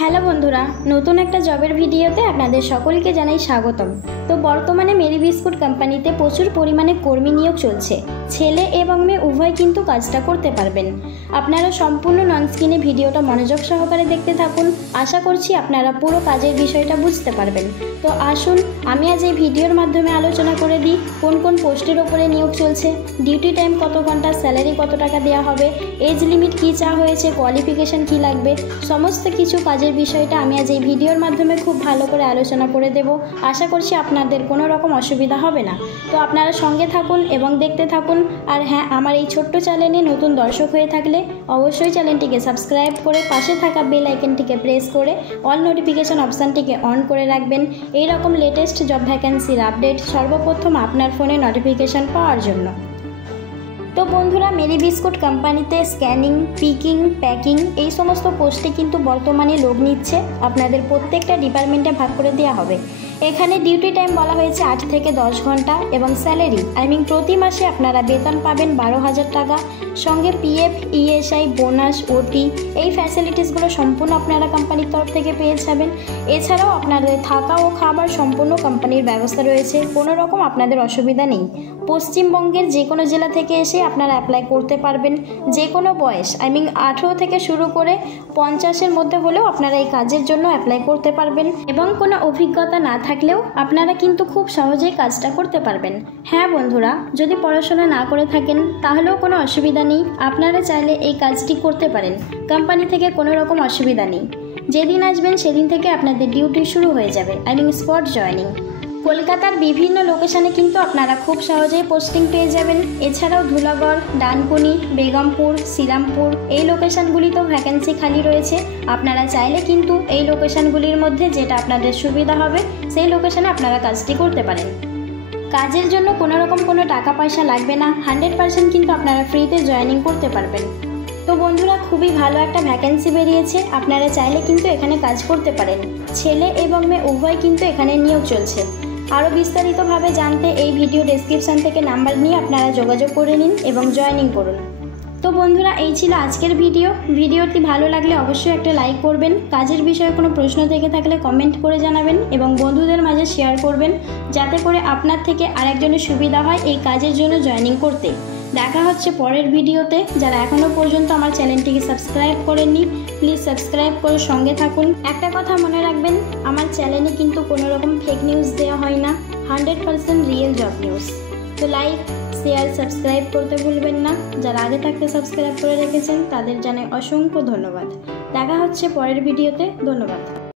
Hello বন্ধুরা, নতুন একটা জবের ভিডিওতে আপনাদের সকলকে জানাই স্বাগতম। তো বর্তমানে মেরি বিস্কুট কোম্পানিতে প্রচুর পরিমাণে কর্মী নিয়োগ চলছে। ছেলে এবং মেয়ে উভয় কিন্তু কাজটা করতে পারবেন। আপনারা সম্পূর্ণ নন স্ক্রিনে ভিডিওটা মনোযোগ সহকারে দেখতে থাকুন। আশা করছি আপনারা পুরো কাজের বিষয়টা বুঝতে পারবেন। তো আসুন আমি আজ এই ভিডিওর মাধ্যমে আলোচনা করে দিই কোন কোন পোস্টের ওপরে নিয়োগ চলছে, ডিউটি টাইম কত ঘন্টা, স্যালারি কত টাকা দেওয়া হবে, এজ লিমিট কী চাওয়া হয়েছে, কোয়ালিফিকেশান কী লাগবে, সমস্ত কিছু কাজের বিষয়টা আমি আজ এই ভিডিওর মাধ্যমে খুব ভালো করে আলোচনা করে দেব। আশা করছি আপনাদের কোনো রকম অসুবিধা হবে না। তো আপনারা সঙ্গে থাকুন এবং দেখতে থাকুন। আর হ্যাঁ, আমার এই ছোট্ট চ্যানেলে নতুন দর্শক হয়ে থাকলে অবশ্যই চ্যানেলটিকে সাবস্ক্রাইব করে পাশে থাকা বেল আইকনটিকে প্রেস করে অল নোটিফিকেশান অপশানটিকে অন করে রাখবেন এই রকম লেটেস্ট জব ভ্যাকেন্সির আপডেট সর্বপ্রথম আপনার ফোনে নোটিফিকেশান পাওয়ার জন্য। তো বন্ধুরা, মেরি বিস্কুট কোম্পানিতে স্ক্যানিং, পিকিং, প্যাকিং এই সমস্ত পোস্টে কিন্তু বর্তমানে লোক নিচ্ছে। আপনাদের প্রত্যেকটা ডিপার্টমেন্টে ভাগ করে দেওয়া হবে। এখানে ডিউটি টাইম বলা হয়েছে 8 থেকে 10 ঘন্টা এবং স্যালারি প্রতি মাসে আপনারা বেতন পাবেন 12,000 টাকা। সঙ্গে পিএফ, ইএসআই, বোনাস, ওটি এই ফ্যাসিলিটিসগুলো সম্পূর্ণ আপনারা কোম্পানির তরফ থেকে পেয়ে যাবেন। এছাড়াও আপনাদের থাকা ও খাবার সম্পূর্ণ কোম্পানির ব্যবস্থা রয়েছে, কোনো রকম আপনাদের অসুবিধা নেই। পশ্চিমবঙ্গের যে কোনো জেলা থেকে এসে আপনারা অ্যাপ্লাই করতে পারবেন। যে কোনো বয়স 18 থেকে শুরু করে 50-এর মধ্যে হলেও আপনারা এই কাজের জন্য অ্যাপ্লাই করতে পারবেন এবং কোনো অভিজ্ঞতা না থাকলেও আপনারা কিন্তু খুব সহজেই কাজটা করতে পারবেন। হ্যাঁ বন্ধুরা, যদি পড়াশোনা না করে থাকেন তাহলেও কোনো অসুবিধা নেই, আপনারা চাইলে এই কাজটি করতে পারেন। কোম্পানি থেকে কোনো রকম অসুবিধা নেই। যেদিন আসবেন সেদিন থেকে আপনাদের ডিউটি শুরু হয়ে যাবে, স্পট জয়নিং। কলকাতার বিভিন্ন লোকেশানে কিন্তু আপনারা খুব সহজেই পোস্টিং পেয়ে যাবেন। এছাড়াও ধুলাগড়, ডানকুনি, বেগমপুর, শ্রীরামপুর এই লোকেশানগুলিতেও ভ্যাকেন্সি খালি রয়েছে। আপনারা চাইলে কিন্তু এই লোকেশানগুলির মধ্যে যেটা আপনাদের সুবিধা হবে সেই লোকেশানে আপনারা কাজটি করতে পারেন। কাজের জন্য কোনো টাকা পয়সা লাগবে না, 100% কিন্তু আপনারা ফ্রিতে জয়েনিং করতে পারবেন। তো বন্ধুরা, খুবই ভালো একটা ভ্যাকেন্সি বেরিয়েছে, আপনারা চাইলে কিন্তু এখানে কাজ করতে পারেন। ছেলে এবং মেয়ে উভয় কিন্তু এখানে নিয়োগ চলছে। আরও বিস্তারিতভাবে জানতে এই ভিডিও ডেসক্রিপশান থেকে নাম্বার নিয়ে আপনারা যোগাযোগ করে নিন এবং জয়েনিং করুন। তো বন্ধুরা, এই ছিল আজকের ভিডিওটি ভালো লাগলে অবশ্যই একটা লাইক করবেন। কাজের বিষয়ে কোনো প্রশ্ন থেকে থাকলে কমেন্ট করে জানাবেন এবং বন্ধুদের মাঝে শেয়ার করবেন, যাতে করে আপনার থেকে আরেকজনের সুবিধা হয় এই কাজের জন্য জয়েনিং করতে। দেখা হচ্ছে পরের ভিডিওতে। যারা এখনও পর্যন্ত আমার চ্যানেলটিকে সাবস্ক্রাইব করেননি, প্লিজ সাবস্ক্রাইব করে সঙ্গে থাকুন। একটা কথা মনে রাখবেন, আমার চ্যানেলে কিন্তু কোনো রকম ফেক নিউজ দেওয়া হয় না, 100% রিয়েল জব নিউজ। তো লাইক, শেয়ার, সাবস্ক্রাইব করতে ভুলবেন না। যারা আগে থাকতে সাবস্ক্রাইব করে রেখেছেন তাদের জানাই অসংখ্য ধন্যবাদ। দেখা হচ্ছে পরের ভিডিওতে। ধন্যবাদ।